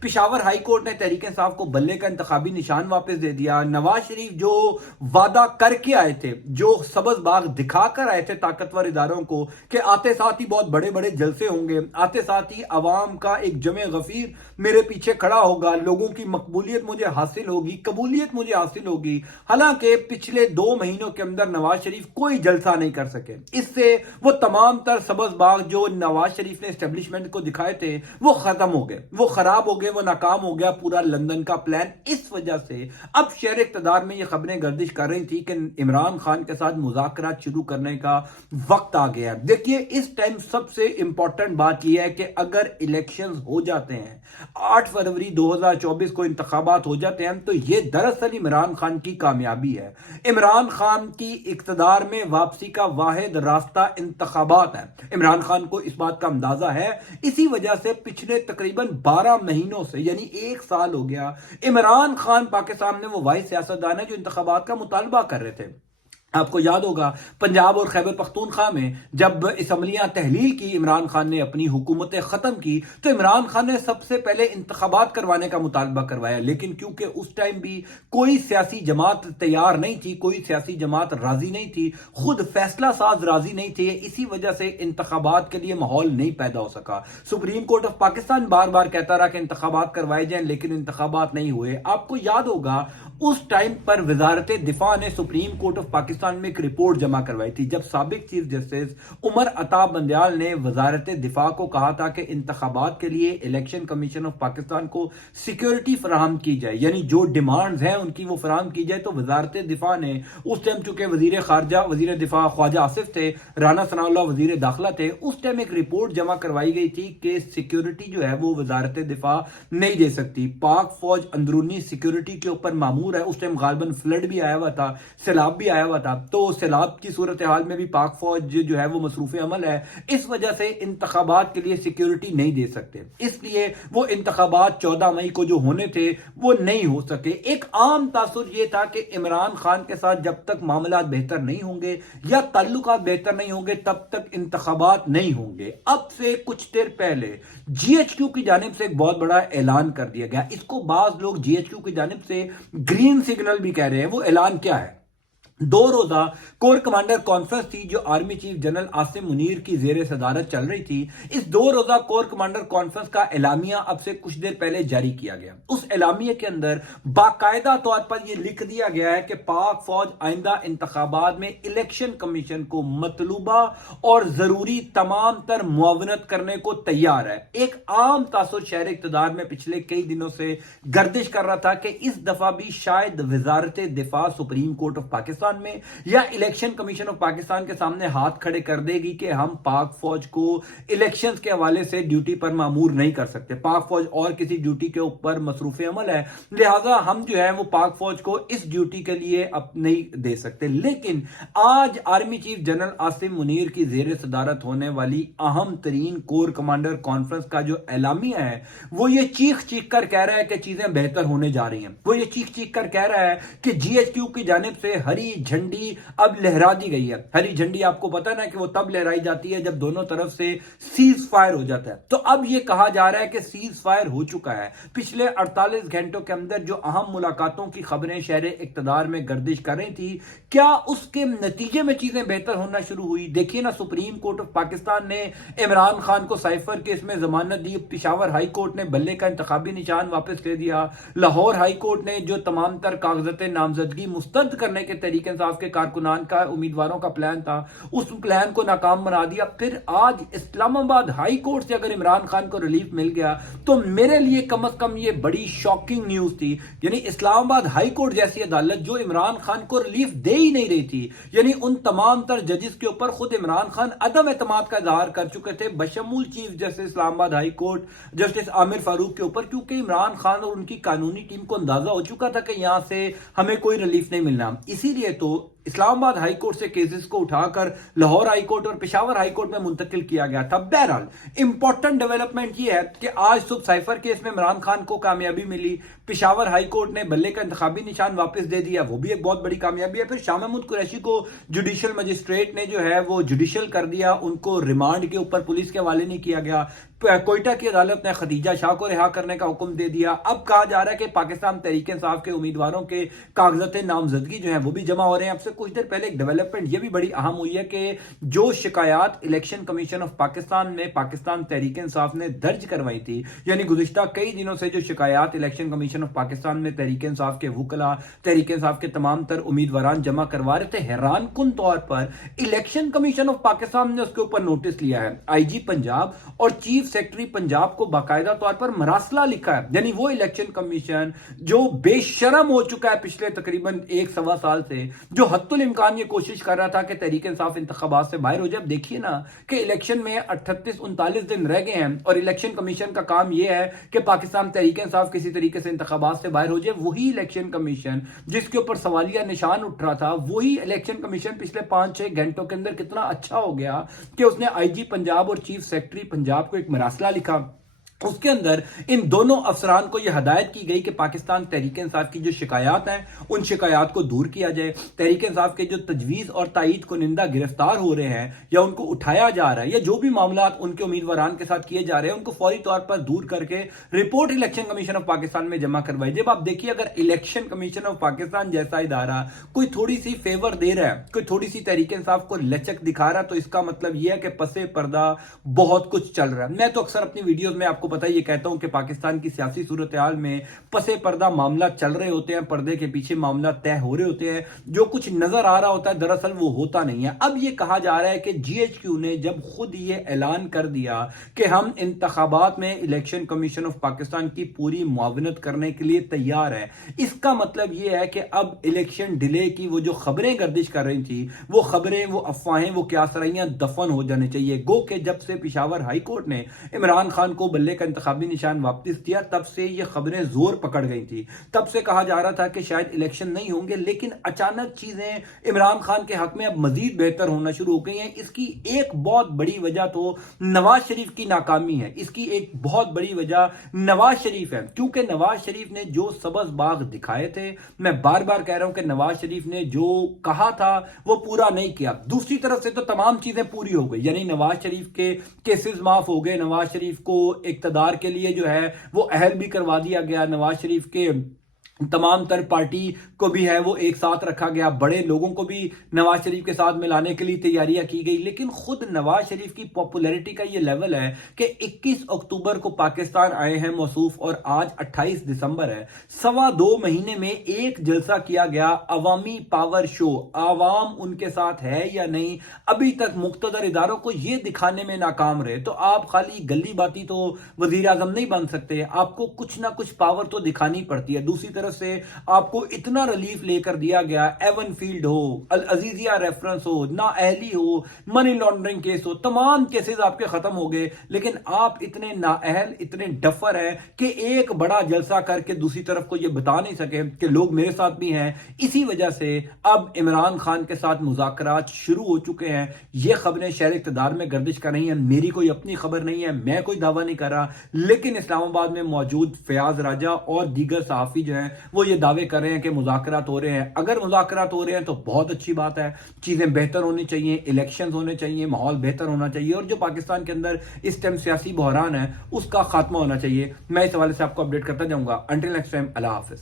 Peshawar high court نے تحریک انصاف کو بلے کا انتخابی نشان واپس دے دیا. نواز شریف جو وعدہ کر کے آئے تھے, جو سبز باغ دکھا کر آئے تھے طاقتور اداروں کو کہ آتے ساتھ ہی بہت بڑے بڑے جلسے ہوں گے, آتے ساتھ ہی عوام کا ایک جمع غفیر میرے پیچھے کھڑا ہوگا, لوگوں کی مقبولیت مجھے حاصل ہوگی, قبولیت مجھے حاصل ہوگی, حالانکہ پچھلے 2 مہینوں کے اندر نواز شریف کوئی جلسہ نہیں کر سکے. اس سے وہ تمام تر سبز باغ جو نواز شریف نے اسٹیبلشمنٹ کو دکھائے تھے وہ ختم ہو گئے, وہ خراب ہو گئے, وہ ناکام ہو گیا پورا لندن کا پلان. اس وجہ سے اب شہر اقتدار میں یہ خبریں گردش کر رہی تھی کہ عمران خان کے ساتھ مذاکرات شروع کرنے کا وقت آ گیا. دیکھیے اس ٹائم سب سے امپورٹنٹ بات یہ ہے کہ اگر الیکشنز ہو جاتے ہیں, 8 فروری 2024 کو انتخابات ہو جاتے ہیں, تو یہ دراصل عمران خان کی کامیابی ہے. عمران خان کی اقتدار میں واپسی کا واحد راستہ انتخابات ہے. عمران خان کو اس بات کا اندازہ ہے, اسی وجہ سے پچھلے تقریباً 12 مہینوں سے یعنی 1 سال ہو گیا عمران خان پاکستان میں وہ واحد سیاستدان ہے جو انتخابات کا مطالبہ کر رہے تھے. آپ کو یاد ہوگا پنجاب اور خیبر پختونخوا میں جب اسمبلیاں تحلیل کی, عمران خان نے اپنی حکومتیں ختم کی, تو عمران خان نے سب سے پہلے انتخابات کروانے کا مطالبہ کروایا. لیکن کیونکہ اس ٹائم بھی کوئی سیاسی جماعت تیار نہیں تھی, کوئی سیاسی جماعت راضی نہیں تھی, خود فیصلہ ساز راضی نہیں تھے, اسی وجہ سے انتخابات کے لیے ماحول نہیں پیدا ہو سکا. سپریم کورٹ آف پاکستان بار بار کہتا رہا کہ انتخابات کروائے جائیں, لیکن انتخابات نہیں ہوئے. آپ کو یاد ہوگا اس ٹائم پر وزارت دفاع نے سپریم کورٹ آف پاکستان میں ایک رپورٹ جمع کروائی تھی, جب سابق چیف جسٹس عمر عطا بندیال نے وزارت دفاع کو کہا تھا کہ انتخابات کے لیے الیکشن کمیشن آف پاکستان کو سیکیورٹی فراہم کی جائے, یعنی جو ڈیمانڈز ہیں ان کی وہ فراہم کی جائے. تو وزارت دفاع نے اس ٹائم, چونکہ وزیر خارجہ وزیر دفاع خواجہ آصف تھے, رانا ثناء اللہ وزیر داخلہ تھے, اس ٹائم ایک رپورٹ جمع کروائی گئی تھی کہ سیکیورٹی جو ہے وہ وزارت دفاع نہیں دے سکتی. پاک فوج اندرونی سیکیورٹی کے اوپر مامور ہے. اس ٹائم غالباً فلڈ بھی آیا ہوا تھا, سیلاب بھی آیا ہوا تھا, تو سیلاب کی صورتحال میں بھی پاک فوج جو ہے وہ مصروف عمل ہے. اس وجہ سے انتخابات کے لیے سیکیورٹی نہیں دے سکتے, اس لیے وہ انتخابات 14 مئی کو جو ہونے تھے وہ نہیں ہو سکے. ایک عام تاثر یہ تھا کہ عمران خان کے ساتھ جب تک معاملات بہتر نہیں ہوں گے یا تعلقات بہتر نہیں ہوں گے تب تک انتخابات نہیں ہوں گے. اب سے کچھ دیر پہلے جی ایچ کیو کی جانب سے ایک بہت بڑا اعلان کر دیا گیا. اس کو بعض لوگ جی ایچ کیو کی جانب سے گرین سگنل بھی کہہ رہے ہیں. وہ اعلان کیا ہے؟ 2 روزہ کور کمانڈر کانفرنس تھی جو army chief general Asim Munir کی زیر صدارت چل رہی تھی. اس 2 روزہ کور کمانڈر کانفرنس کا اعلامیہ اب سے کچھ دیر پہلے جاری کیا گیا. اس اعلامیہ کے اندر باقاعدہ طور پر یہ لکھ دیا گیا ہے کہ پاک فوج آئندہ انتخابات میں الیکشن کمیشن کو مطلوبہ اور ضروری تمام تر معاونت کرنے کو تیار ہے. ایک عام تاثر شہر اقتدار میں پچھلے کئی دنوں سے گردش کر رہا تھا کہ اس دفعہ بھی شاید وزارت دفاع سپریم کورٹ آف پاکستان میں یا الیکشن کمیشن آف پاکستان کے سامنے ہاتھ کھڑے کر دے گی کہ ہم پاک فوج کو الیکشنز کے حوالے سے ڈیوٹی پر مامور نہیں کر سکتے, پاک فوج اور کسی ڈیوٹی کے اوپر مصروف عمل ہے, لہٰذا ہم جو ہے وہ پاک فوج کو اس ڈیوٹی کے لیے اب نہیں دے سکتے. لیکن آج army chief general Asim Munir کی زیر صدارت ہونے والی اہم ترین کور کمانڈر کانفرنس کا جو اعلامیہ ہے وہ یہ چیخ چیخ کر کہہ رہا ہے کہ چیزیں بہتر ہونے جا رہی ہیں. وہ یہ چیخ چیخ کر کہہ رہا ہے کہ جی ایچ کیو کی جانب سے ہری جھنڈی اب لہرا دی گئی ہے. ہری جھنڈی آپ کو پتا نا کہ وہ تب لہرائی جاتی ہے جب دونوں طرف سے سیز فائر ہو جاتا ہے. تو اب یہ کہا جا رہا ہے کہ سیز فائر ہو چکا ہے. پچھلے 48 گھنٹوں کے اندر جو اہم ملاقاتوں کی خبریں شہر اقتدار میں گردش کر رہی تھی, کیا اس کے نتیجے میں چیزیں بہتر ہونا شروع ہوئی؟ دیکھیے نا, سپریم کورٹ آف پاکستان نے عمران خان کو سائفر کیس میں ضمانت دی, پشاور ہائی کورٹ نے بلے کا انتخابی نشان واپس لے دیا, لاہور ہائی کورٹ نے جو تمام تر کاغذات نامزدگی مسترد کرنے کے تحریک انصاف کے کارکنان کا امیدواروں کا پلان تھا اس پلان کو ناکام بنا دیا. پھر آج اسلام آباد ہائی کورٹ سے اگر عمران خان کو ریلیف مل گیا تو میرے لیے کم از کم یہ بڑی شاکنگ نیوز تھی. یعنی اسلام آباد ہائی کورٹ جیسی عدالت جو عمران خان کو ریلیف دے ہی نہیں رہی تھی, یعنی ان تمام تر ججز کے اوپر خود عمران خان عدم اعتماد کا اظہار کر چکے تھے بشمول چیف جسٹس اسلام آباد ہائی کورٹ جسٹس عامر فاروق کے اوپر, کیونکہ عمران خان اور ان کی قانونی ٹیم کو اندازہ ہو چکا تھا کہ یہاں سے ہمیں کوئی ریلیف نہیں ملنا. اسی لیے تو اسلام آباد ہائی کورٹ سے کیسز کو اٹھا کر لاہور ہائی کورٹ اور پشاور ہائی کورٹ میں منتقل کیا گیا تھا. بہرحال امپورٹنٹ ڈیولپمنٹ یہ ہے کہ آج صبح سائفر کیس میں عمران خان کو کامیابی ملی. پشاور ہائی کورٹ نے بلے کا انتخابی نشان واپس دے دیا, وہ بھی ایک بہت بڑی کامیابی ہے. پھر شاہ محمود قریشی کو جوڈیشل مجسٹریٹ نے جو ہے وہ جوڈیشل کر دیا, ان کو ریمانڈ کے اوپر پولیس کے حوالے نہیں کیا گیا. کوئٹہ کی عدالت نے خدیجہ شاہ کو رہا کرنے کا حکم دے دیا. اب کہا جا رہا ہے کہ پاکستان تحریک انصاف کے امیدواروں کے کاغذات نامزدگی جو ہیں وہ بھی جمع ہو رہے ہیں. اب سے کچھ دیر پہلے ایک ڈیولپمنٹ یہ بھی بڑی اہم ہوئی ہے کہ جو شکایات الیکشن کمیشن آف پاکستان میں پاکستان تحریک انصاف نے درج کروائی تھی, یعنی گزشتہ کئی دنوں سے جو شکایات الیکشن کمیشن آف پاکستان میں تحریک انصاف کے وکلاء, تحریک انصاف کے تمام تر امیدواران جمع کروا رہے تھے, حیران کن طور پر الیکشن کمیشن آف پاکستان نے اس کے اوپر نوٹس لیا ہے. آئی جی پنجاب اور چیف سیکرٹری پنجاب کو باقاعدہ طور پر مراسلہ لکھا ہے, یعنی وہ الیکشن کمیشن جو بے شرم ہو چکا ہے پچھلے تقریباً 1.25 سال سے, جو حتی الامکان یہ کوشش کر رہا تھا کہ تحریک انصاف انتخابات سے باہر ہو جائے. اب دیکھیے نا کہ الیکشن میں 38-39 دن رہ گئے ہیں اور الیکشن کمیشن کا کام یہ ہے کہ پاکستان تحریک انصاف کسی طریقے سے انتخابات سے باہر ہو جائے. وہی الیکشن کمیشن جس کے اوپر سوالیہ نشان اٹھ رہا تھا, وہی الیکشن کمیشن پچھلے 5-6 گھنٹوں کے اندر کتنا اچھا ہو گیا کہ اس نے آئی جی پنجاب اور چیف سیکرٹری پنجاب کو ایک مراسلہ لکھا. اس کے اندر ان دونوں افسران کو یہ ہدایت کی گئی کہ پاکستان تحریک انصاف کی جو شکایات ہیں ان شکایات کو دور کیا جائے. تحریک انصاف کے جو تجویز اور تائید کنندہ گرفتار ہو رہے ہیں یا ان کو اٹھایا جا رہا ہے یا جو بھی معاملات ان کے امیدواران کے ساتھ کیے جا رہے ہیں ان کو فوری طور پر دور کر کے report election commission of Pakistan میں جمع کروائی. جب آپ دیکھیے اگر الیکشن کمیشن آف پاکستان جیسا ادارہ کوئی تھوڑی سی فیور دے رہا ہے, کوئی تھوڑی سی تحریک انصاف کو لچک دکھا رہا ہے, تو اس کا مطلب یہ ہے کہ پسے پردہ بہت کچھ چل رہا ہے. میں تو اکثر اپنی ویڈیوز میں آپ کو پتہ یہ کہتا ہوں کہ پاکستان کی سیاسی صورتحال میں پسے پردہ معاملہ چل رہے ہوتے ہیں, پردے کے پیچھے معاملہ طے ہو رہے ہوتے ہیں, جو کچھ نظر آ رہا ہوتا ہے دراصل وہ ہوتا نہیں ہے. اب یہ کہا جا رہا ہے کہ جی ایچ کیو نے جب خود یہ اعلان کر دیا کہ ہم انتخابات میں الیکشن کمیشن آف پاکستان کی پوری معاونت کرنے کے لیے تیار ہے, اس کا مطلب یہ ہے کہ اب الیکشن ڈیلے کی وہ جو خبریں گردش کر رہی تھی, وہ خبریں, وہ افواہیں, وہ کیاسرائیاں دفن ہو جانے چاہیے. گو کہ جب سے پشاور ہائی کورٹ نے عمران خان کو بلے کا انتخابی نشان واپس دیا تب سے یہ خبریں زور پکڑ گئی تھی. تب سے کہا جا رہا تھا کہ شاید الیکشن نہیں ہوں گے, لیکن اچانک چیزیں عمران خان کے حق میں اب مزید بہتر ہونا شروع ہو گئی ہیں. اس کی ایک بہت بڑی وجہ تو نواز شریف کی ناکامی ہے, اس کی ایک بہت بڑی وجہ نواز شریف ہے, کیونکہ نواز شریف نے جو سبز باغ دکھائے تھے, میں بار بار کہہ رہا ہوں کہ نواز شریف نے جو کہا تھا وہ پورا نہیں کیا. دوسری طرف سے تو تمام چیزیں پوری ہو گئی, یعنی نواز شریف کے کیسز معاف ہو گئے, نواز شریف کو اقتدار کے لیے جو ہے وہ اہل بھی کروا دیا گیا, نواز شریف کے تمام تر پارٹی کو بھی ہے وہ ایک ساتھ رکھا گیا, بڑے لوگوں کو بھی نواز شریف کے ساتھ ملانے کے لیے تیاریاں کی گئی. لیکن خود نواز شریف کی پاپولیرٹی کا یہ لیول ہے کہ 21 اکتوبر کو پاکستان آئے ہیں موصوف اور آج 28 دسمبر ہے, 2.25 مہینے میں ایک جلسہ کیا گیا, عوامی پاور شو, عوام ان کے ساتھ ہے یا نہیں, ابھی تک مقتدر اداروں کو یہ دکھانے میں ناکام رہے. تو آپ خالی گلی باتی تو وزیر اعظم نہیں بن سکتے, آپ کو کچھ نہ کچھ پاور تو دکھانی پڑتی ہے. دوسری طرف سے آپ کو اتنا ریلیف لے کر دیا گیا, ایون فیلڈ ہو, العزیزیہ ریفرنس ہو, نااہلی ہو, منی لانڈرنگ کیس ہو, تمام کیسز آپ کے ختم ہو گئے, لیکن آپ اتنے نااہل, اتنے ڈفر ہیں کہ ایک بڑا جلسہ کر کے دوسری طرف کو یہ بتا نہیں سکے کہ لوگ میرے ساتھ بھی ہیں. اسی وجہ سے اب عمران خان کے ساتھ مذاکرات شروع ہو چکے ہیں. یہ خبریں شہر اقتدار میں گردش کر رہی ہیں, میری کوئی اپنی خبر نہیں ہے, میں کوئی دعویٰ نہیں کر رہا, لیکن اسلام آباد میں موجود فیاض راجہ اور دیگر صحافی جو ہیں وہ یہ دعوے کر رہے ہیں کہ مذاکرات ہو رہے ہیں. اگر مذاکرات ہو رہے ہیں تو بہت اچھی بات ہے, چیزیں بہتر ہونی چاہیے, الیکشنز ہونے چاہیے, ماحول بہتر ہونا چاہیے, اور جو پاکستان کے اندر اس ٹائم سیاسی بحران ہے اس کا خاتمہ ہونا چاہیے. میں اس حوالے سے آپ کو اپڈیٹ کرتا جاؤں گا. انٹل نیکسٹ ٹائم, اللہ حافظ.